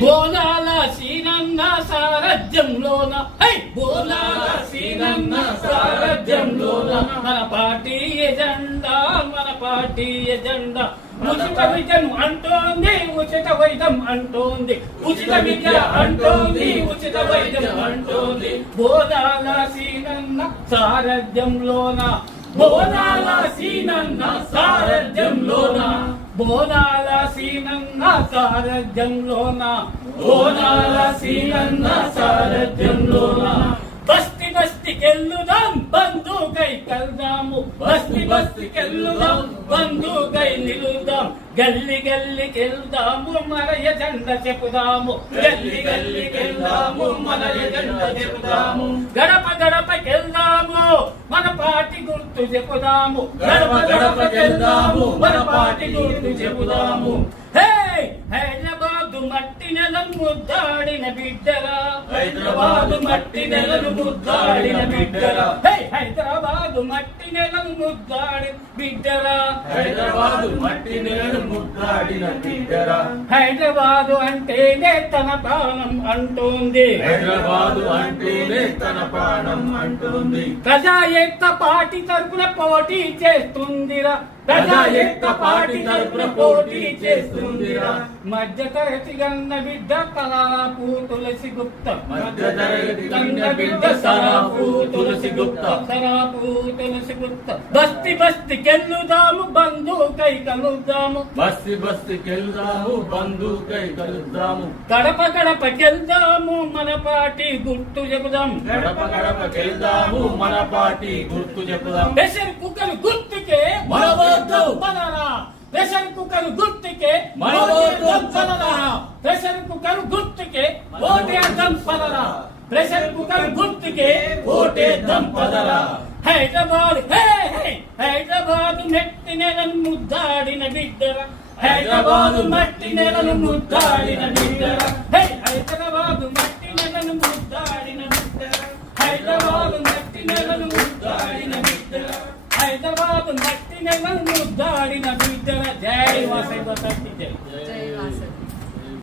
బోనాల సీనన్న సారథ్యంలోన. హై! బోనాల సీనన్న సారథ్యంలోన. మన పార్టీ ఎజెండా మన పార్టీ ఎజెండా. ఉచిత విద్యను అంటోంది ఉచిత వైద్యం అంటోంది. ఉచిత విద్య అంటోంది ఉచిత వైద్యం అంటోంది. బోధాల సీనన్న సారథ్యంలోన. బోధాల సీనన్న సారథ్యంలోన. బోధాల సీనన్న సారథ్యంలోన బోనాల సీనన్న సారథ్యంలోన. బస్తి బస్తికెళ్ళుదాం బంధుకై కల్దాము. బస్తి బస్తికెళ్ళుదాం బంధుకై నిలుదాం. గల్లి గల్లికెళ్దాము మన ఎజెండ చెప్పుదాము. గల్లి గల్లికెళ్దాము మన ఎజెండ చెప్పుదాము. గడప గడపకెళ్దాము మన పాటి గుర్తు చెప్పుదాము. గడప గడపకెళ్దాము మన పాటి గుర్తు చెప్పుదాము. హే ముద్దాడిన బిడ్డరా హైదరాబాద్ మట్టి నెలను ముద్దాడిన బిడ్డరా హే హైదరాబాద్ మట్టి నెలను ముద్దాడిన బిడ్డరా హైదరాబాదు మట్టి నేడు ముద్దాడిన బిడ్డరా హైదరాబాదు అంటేనే తన ప్రాణం అంటోంది. హైదరాబాదు అంటేనే తన ప్రాణం అంటుంది. ప్రజాయుక్త పార్టీ తరపున పోటీ చేస్తుందిరా. ప్రజాయుక్త పార్టీ తరపున పోటీ చేస్తుందిరా. మధ్య తరగతి గన్న బిడ్డ కళాపు తులసి గుప్త. మధ్యతరగతి గన్న బిడ్డ సరాపు తులసి గుప్త. సరాపు తులసి గుప్త. బస్తి బస్తి కెళ్ళుదాము బంధుకై కలుద్దాము. బస్తి బస్తికెళ్దాము బంధుకై కలుద్దాము. గడప గడపకెళ్దాము మన పార్టీ గుర్తు చెబుదాం. గడప గడపకెళ్దాము మన పార్టీ గుర్తు చెప్పుదాం ప్రెషర్ కుక్కర్ గుర్తుకే మనవద్దు. పదరా ప్రెషర్ కుక్కర్ గుర్తుకే మనవద్దు. పదరా ప్రెషర్ కుక్కర్ గుర్తుకే ఓటేద్దాం పదరా ప్రెషర్ కుక్కర్ గుర్తుకే ఓటేద్దాం పదరా. హైదరాబాద్ హే హే హైదరాబాద్ మెట్టి నెలను ముద్దాడిన బిడ్డరా హైదరాబాద్ మట్టి నెలను ముద్దాడిన బిడ్డరా హే హైదరాబాద్ మట్టి నెలను ముద్దాడిన బిడ్డరా హైదరాబాద్ మట్టి నెలను ముద్దాడిన బిడ్డరా హైదరాబాద్ మట్టి నెలను ముద్దాడిన బిడ్డల జై వాసై వసంతి జై